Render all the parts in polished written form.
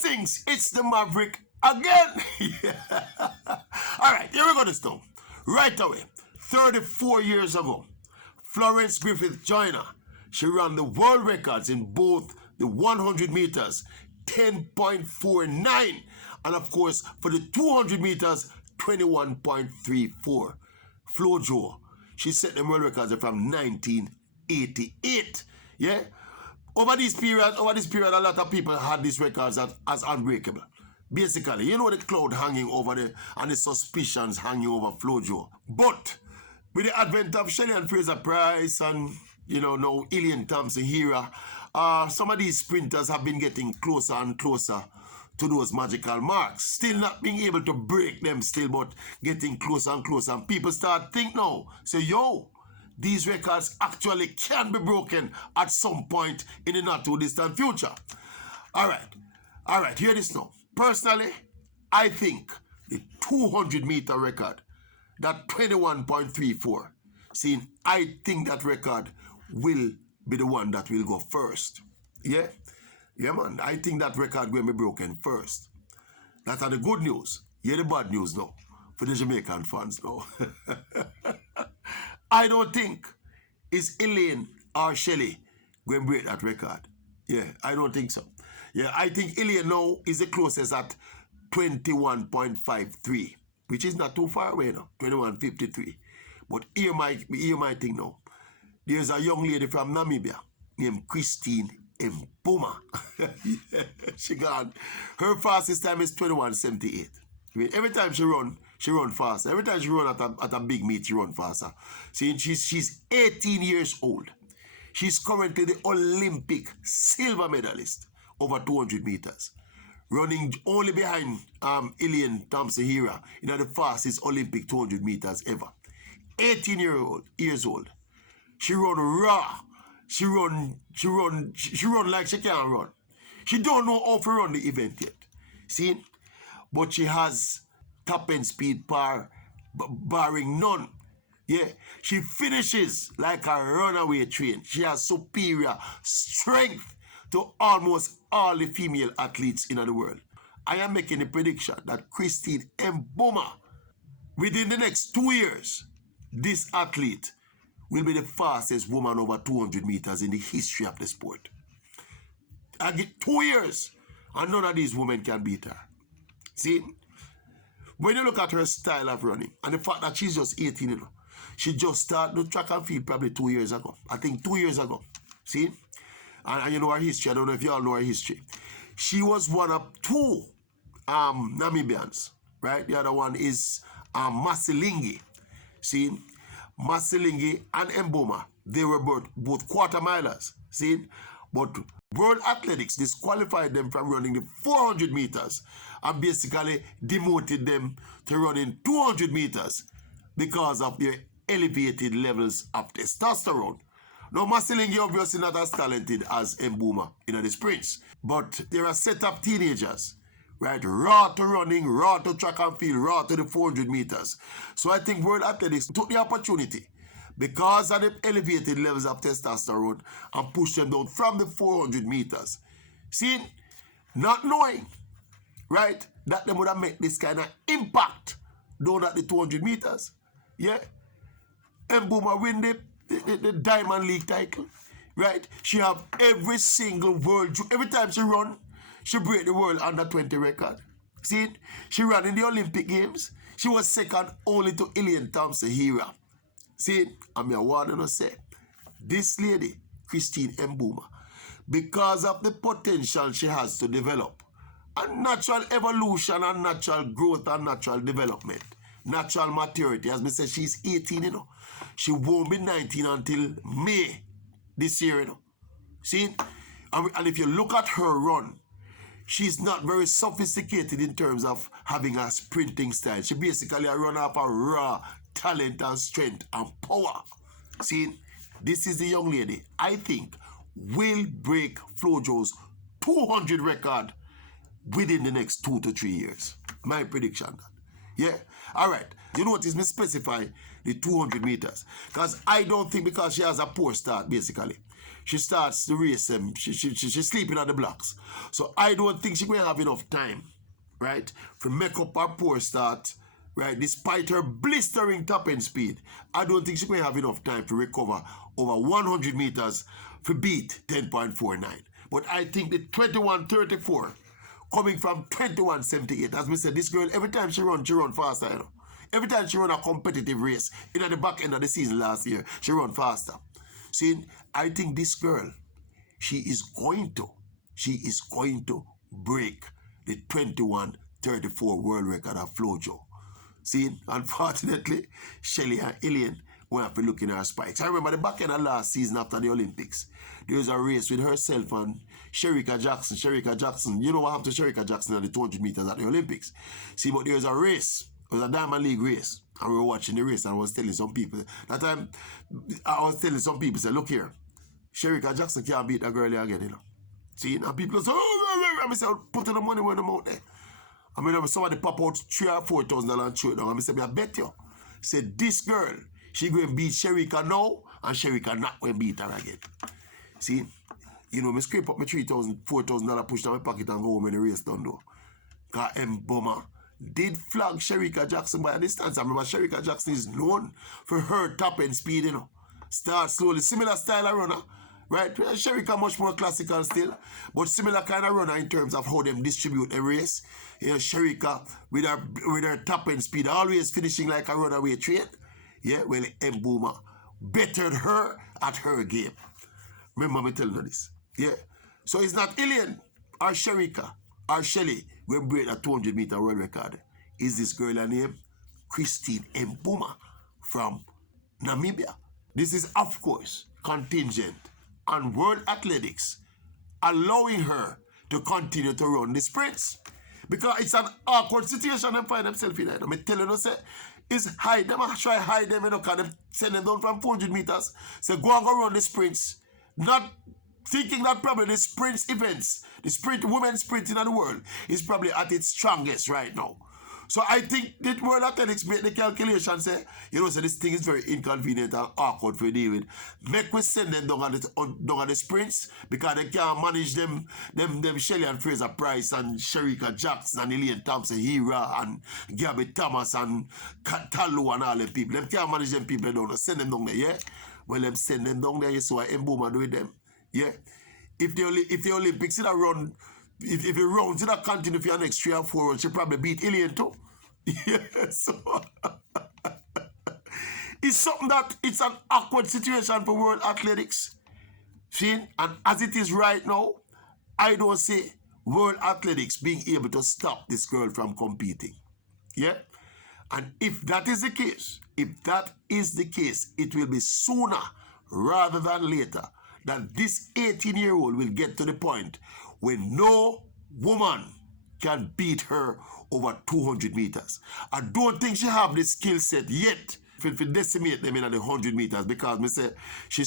Blessings, it's the Maverick again. Yeah. All right, here we go this now. Right away, 34 years ago, Florence Griffith Joyner, she ran the world records in both the 100 meters, 10.49, and of course, for the 200 meters, 21.34. Flojo, she set the world records from 1988. Yeah? Over this period, a lot of people had these records as unbreakable. Basically, you know the cloud hanging over there and the suspicions hanging over Flojo. But with the advent of Shelly and Fraser Price and, now Elaine Thompson here, some of these sprinters have been getting closer and closer to those magical marks. Still not being able to break them still, but getting closer and closer. And people start think now, say, yo, these records actually can be broken at some point in the not too distant future. All right, hear this now. Personally, I think the 200-meter record, that 21.34, I think that record will be the one that will go first. Yeah? Yeah, man. I think that record will be broken first. That's the good news. Hear the bad news now for the Jamaican fans now. I don't think it's Elaine or Shelly going to break that record. Yeah, I don't think so. Yeah, I think Elaine now is the closest at 21.53, which is not too far away now, 21.53. But hear my thing now. There's a young lady from Namibia named Christine Mboma. Yeah, she gone. Her fastest time is 21.78. I mean, every time she run faster. Every time she run at a big meet, she run faster. See, she's 18 years old. She's currently the Olympic silver medalist over 200 meters. Running only behind Elaine Thompson here, the fastest Olympic 200 meters ever. 18 years old. She run raw. She run like she can't run. She don't know how to run the event yet. See? But she has top end speed barring none. Yeah, she finishes like a runaway train. She has superior strength to almost all the female athletes in the world. I am making a prediction that Christine Mboma, within the next 2 years, this athlete will be the fastest woman over 200 meters in the history of the sport. I get 2 years, and none of these women can beat her. See? When you look at her style of running, and the fact that she's just 18, she just started the track and field probably 2 years ago. I think 2 years ago. See? And you know her history. I don't know if you all know her history. She was one of two Namibians, right? The other one is Masilingi. See? Masilingi and Mboma, they were both quarter milers. See? But World Athletics disqualified them from running the 400 meters and basically demoted them to running 200 meters because of their elevated levels of testosterone. Now, Masilingi obviously not as talented as Mboma in the sprints, but they're a set of teenagers, right? Raw to running, raw to track and field, raw to the 400 meters. So I think World Athletics took the opportunity because of the elevated levels of testosterone and pushed them down from the 400 meters. See, not knowing, right, that they would have made this kind of impact down at the 200 meters. Yeah? Mboma win the Diamond League title, right? She have every single world, every time she run, she break the world under 20 record. See it? She ran in the Olympic Games. She was second only to Elaine Thompson here. See it? I'm your one to say, this lady, Christine Mboma, because of the potential she has to develop, and natural evolution and natural growth and natural development, natural maturity. As I said, she's 18, She won't be 19 until May this year, See? And if you look at her run, she's not very sophisticated in terms of having a sprinting style. She basically a run off a raw talent and strength and power. See? This is the young lady, I think, will break Flojo's 200 record within the next 2 to 3 years. My prediction. Yeah? All right. You notice me specify the 200 meters. Because I don't think because she has a poor start, basically. she starts the race. She's sleeping on the blocks. So I don't think she's going to have enough time, right, to make up her poor start, right, despite her blistering top end speed. I don't think she's going to have enough time to recover over 100 meters to beat 10.49. But I think the 21.34 coming from 21.78, as we said, this girl, every time she run faster, you know. Every time she run a competitive race, in the back end of the season last year, she run faster. See, I think this girl, she is going to break the 21.34 world record of Flojo. See, unfortunately, Shelly and Elaine will have to look in her spikes. I remember the back end of last season after the Olympics, there was a race with herself and Shericka Jackson. You know what happened to Shericka Jackson at the 200 meters at the Olympics? See, but there was a race. It was a Diamond League race. And we were watching the race and I was telling some people, that time, I was telling some people, say, look here, Shericka Jackson can't beat that girl again, you know. See, and people say, oh, I say, put the money where them out there. I mean, somebody pop out $3,000 or $4,000 and throw it down. I say, I bet you. Say, this girl, she going to beat Shericka now, and Shericka not going to beat her again. See, you know, I scrape up my $3,000, $4,000 push down my pocket and go home when the race done though. Because Bomber did flag Shericka Jackson by a distance. I remember Shericka Jackson is known for her top end speed, you know. Start slowly, similar style of runner, right? Shericka much more classical still, but similar kind of runner in terms of how them distribute a race. You know, Shericka with her top end speed, always finishing like a runaway train. Yeah, well, Boomer bettered her at her game. Remember me telling you this. Yeah. So it's not Elaine or Shericka or Shelly will break a 200 meter world record. Is this girl named Christine Mbuma from Namibia? This is, of course, contingent on World Athletics allowing her to continue to run the sprints. Because it's an awkward situation they find themselves in. I'm telling you, say, is hide them, try hide them, you know, because they send them down from 400 meters. So go and go run the sprints. Not thinking that probably the sprints events, the sprint, women's sprint in the world is probably at its strongest right now. So I think that World Athletics make the calculation, say, you know, so this thing is very inconvenient and awkward for David. Make we send them down at the sprints because they can't manage them Shelly and Fraser Price and Shericka Jackson and Elaine Thompson, Hira and Gabby Thomas and Talu and all them people. They can't manage them people down. Send them down there, yeah? Well, them send them down there, you saw what Mboma do with them. Yeah? If the Olympics in a run, if it runs in a continue for your next 3 or 4 runs, she'll probably beat Elaine too. Yeah, so it's something that it's an awkward situation for World Athletics. See? And as it is right now, I don't see World Athletics being able to stop this girl from competing. Yeah? And if that is the case, it will be sooner rather than later that this 18-year-old will get to the point when no woman can beat her over 200 meters. I don't think she have the skill set yet to decimate them in the 100 meters because me say she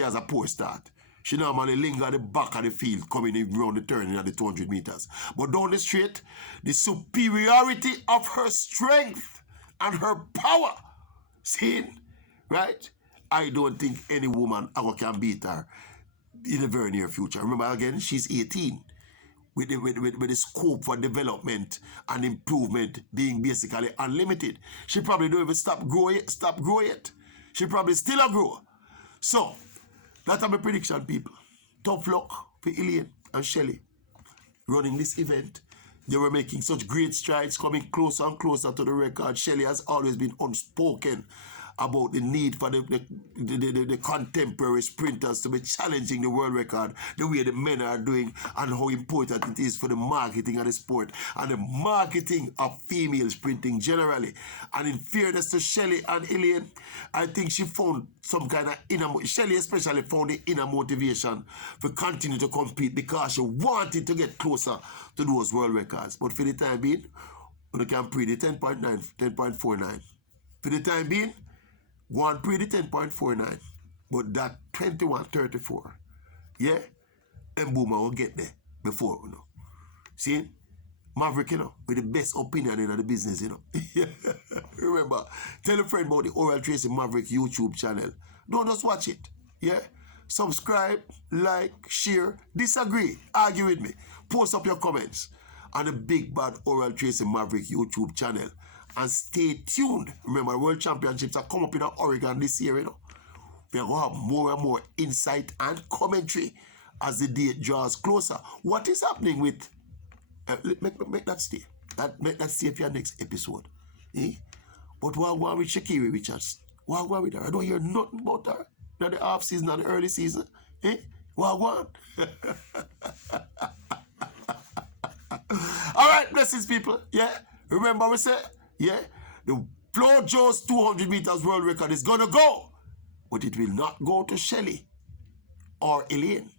has a poor start. She normally linger at the back of the field coming in around the turn in the 200 meters. But down the straight, the superiority of her strength and her power, seen, right? I don't think any woman ever can beat her in the very near future. Remember again, she's 18. With the scope for development and improvement being basically unlimited. She probably don't even stop growing yet. She probably still a grow. So, that's my prediction, people. Tough luck for Elaine and Shelly running this event. They were making such great strides, coming closer and closer to the record. Shelly has always been unspoken about the need for the contemporary sprinters to be challenging the world record the way the men are doing and how important it is for the marketing of the sport and the marketing of female sprinting generally. And in fairness to Shelly and Elaine, I think she found some kind of Shelly especially found the inner motivation to continue to compete because she wanted to get closer to those world records. But for the time being, we can pre the 10.49. For the time being, go and pre the 10.49, but that 21.34, yeah, Mbuma will get there before, you know. See, Maverick, you know, with the best opinion in the business, you know. Remember, tell a friend about the Oral Tracy Maverick YouTube channel. Don't just watch it, yeah. Subscribe, like, share, disagree, argue with me. Post up your comments on the Big Bad Oral Tracy Maverick YouTube channel. And stay tuned. Remember, the World Championships are coming up in Oregon this year, you know. We're going to have more and more insight and commentary as the date draws closer. What is happening with... make that stay. Make that stay for your next episode. Eh? But what going with Shakira Richards? What going with her? I don't hear nothing about her. Not the off season, not the early season. Eh? What going? All right, blessings, people. Yeah? Remember we said, yeah, the Flo Joe's 200 meters world record is going to go. But it will not go to Shelly or Elaine.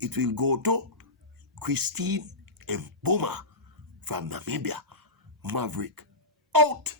It will go to Christine Mboma from Namibia. Maverick out.